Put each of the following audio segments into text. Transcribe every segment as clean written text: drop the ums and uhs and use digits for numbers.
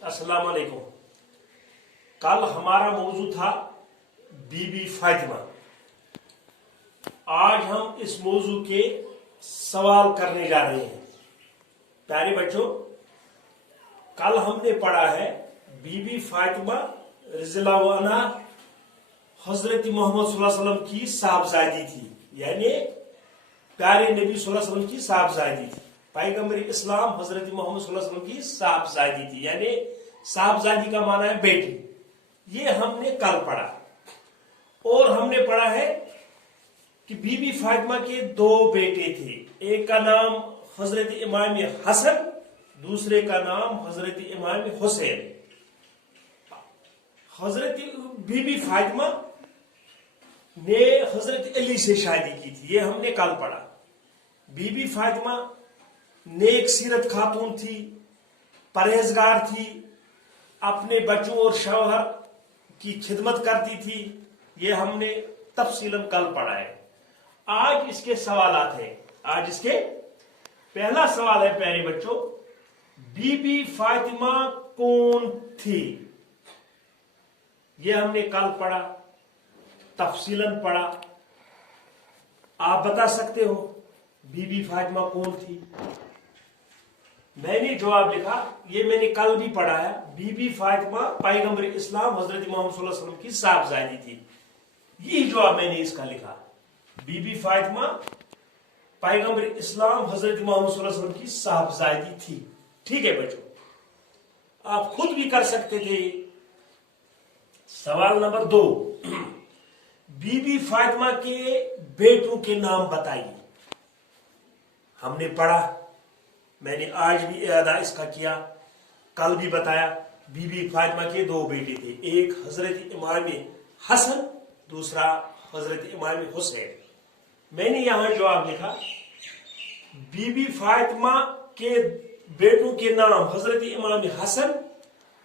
अस्सलाम वालेकुम। कल हमारा मौजू था बीबी फातिमा। आज हम इस मौजू के सवाल करने जा रहे हैं। प्यारे बच्चों, कल हमने पढ़ा है बीबी फातिमा रज़ियल्लाहु अन्हा हजरत मोहम्मद सल्लल्लाहु अलैहि वसल्लम की साहबजादी थी, यानी प्यारे नबी सल्लल्लाहु अलैहि वसल्लम की साहबजादी थी। पैगंबर इस्लाम हजरत मोहम्मद सल्लल्लाहु अलैहि वसल्लम की साहबजादी थी, यानी साहबजादी का माना है बेटी। ये हमने कल पढ़ा। और हमने पढ़ा है कि बीबी फातिमा के दो बेटे थे। एक का नाम हजरत इमाम हसन, दूसरे का नाम हजरत इमाम हुसैन। हजरत बीबी फातिमा ने हजरत अली से शादी की थी, ये हमने कल पढ़ा। बीबी फातिमा नेक सीरत खातून थी, परहेजगार थी, अपने बच्चों और शौहर की खिदमत करती थी। ये हमने तफसीलन कल पढ़ा है। आज इसके सवालात हैं। आज इसके पहला सवाल है प्यारे बच्चों, बीबी फातिमा कौन थी? ये हमने कल पढ़ा, तफसीलन पढ़ा। आप बता सकते हो बीबी फातिमा कौन थी? मैंने जवाब लिखा, ये मैंने कल भी पढ़ा है। बीबी फातिमा पैगंबर इस्लाम हजरत मोहम्मद सल्लल्लाहु अलैहि वसल्लम की साहबजादी थी। यही जवाब मैंने इसका लिखा। बीबी फातिमा पैगंबर इस्लाम हजरत मोहम्मद सल्लल्लाहु अलैहि वसल्लम की साहबजादी थी। ठीक है बच्चों, आप खुद भी कर सकते थे। सवाल नंबर 2, बीबी फातिमा के बेटों के नाम बताइए। हमने पढ़ा, मैंने आज भी इरादा इसका किया, कल भी बताया। बीबी फातिमा के दो बेटे थे, एक हजरत इमाम हसन, दूसरा हजरत इमाम हुसैन। मैंने यहां जवाब लिखा, बीबी फातिमा के बेटों के नाम हजरत इमाम हसन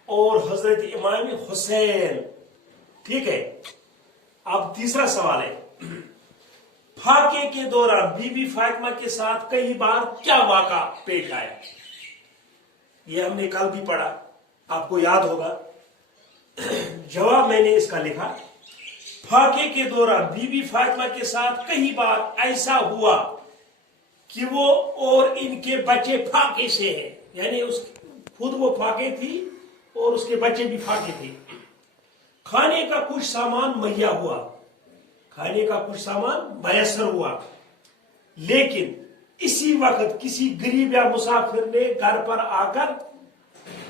और हजरत इमाम हुसैन। ठीक है। अब तीसरा सवाल है, फाके के दौरान बीबी फातिमा के साथ कई बार क्या वाक़ा पेश आया? ये हमने कल भी पढ़ा, आपको याद होगा। जवाब मैंने इसका लिखा, फाके के दौरान बीबी फातिमा के साथ कई बार ऐसा हुआ कि वो और इनके बच्चे फाके से हैं, यानी खुद वो फाके थी और उसके बच्चे भी फाके थे। खाने का कुछ सामान मुहैया हुआ, खाने का कुछ सामान मयसर हुआ, लेकिन इसी वक्त किसी गरीब या मुसाफिर ने घर पर आकर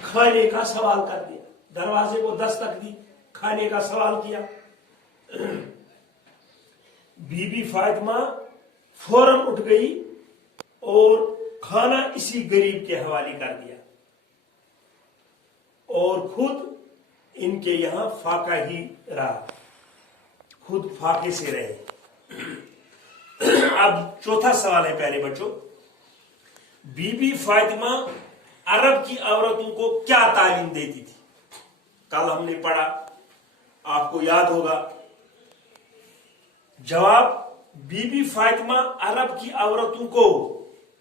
खाने का सवाल कर दिया। दरवाजे को दस्तक दी, खाने का सवाल किया। बीबी फातिमा फौरन उठ गई और खाना इसी गरीब के हवाले कर दिया और खुद इनके यहां फाका ही रहा, खुद फाके से रहे। अब चौथा सवाल है प्यारे बच्चों, बीबी फातिमा अरब की औरतों को क्या तालीम देती थी? कल हमने पढ़ा, आपको याद होगा। जवाब, बीबी फातिमा अरब की औरतों को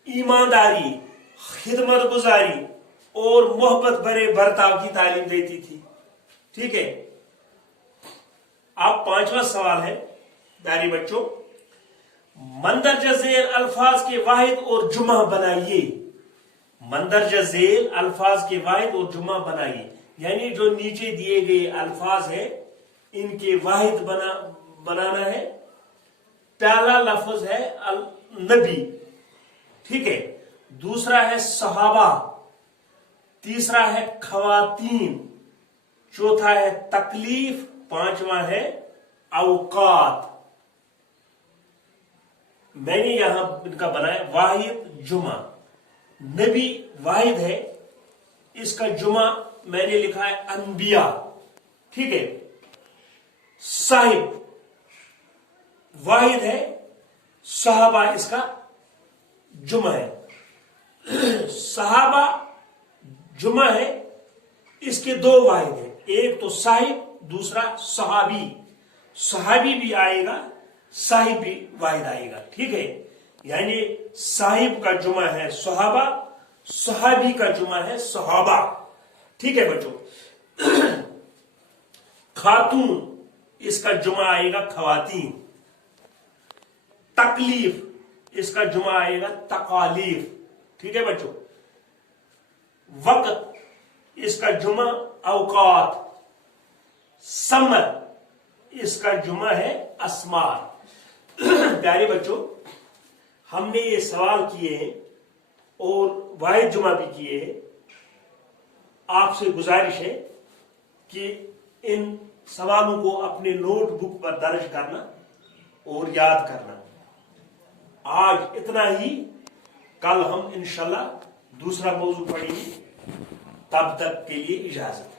ईमानदारी, खिदमत गुजारी और मोहब्बत भरे बर्ताव की तालीम देती थी। ठीक है। अब पांचवा सवाल है प्यारे बच्चों, मंदरजा झेल अल्फाज के वाहिद और जुमा बनाइए। मंदरजा झेल अल्फाज के वाहिद और जुमा बनाइए, यानी जो नीचे दिए गए अल्फाज है इनके वाहिद बनाना है। पहला लफ्ज है अल नबी, ठीक है। दूसरा है सहाबा, तीसरा है खवातीन, चौथा है तकलीफ, पांचवा है औकात। मैंने यहां इनका बनाया वाहिद जुमा। नबी वाहिद है, इसका जुमा मैंने लिखा है अनबिया। ठीक है। साहिब वाहिद है, सहाबा इसका जुमा है। सहाबा जुमा है, इसके दो वाहिद है, एक तो साहिब, दूसरा सहाबी। सहाबी भी आएगा, साहिब भी वाहिद आएगा। ठीक है। यानी साहिब का जुमा है सहाबा, सहाबी का जुमा है सहाबा। ठीक है बच्चों। खातून, इसका जुमा आएगा खवातीन। तकलीफ, इसका जुमा आएगा तकालीफ। ठीक है बच्चों। वक्त, इसका जुमा औकात। समर, इसका जुमा है अस्मार। प्यारे बच्चों, हमने ये सवाल किए हैं और वाहिद जुमा भी किए हैं। आपसे गुजारिश है कि इन सवालों को अपने नोटबुक पर दर्ज करना और याद करना। आज इतना ही, कल हम इंशाल्लाह दूसरा मौजू पढ़ेंगे। तब तक के लिए इजाजत।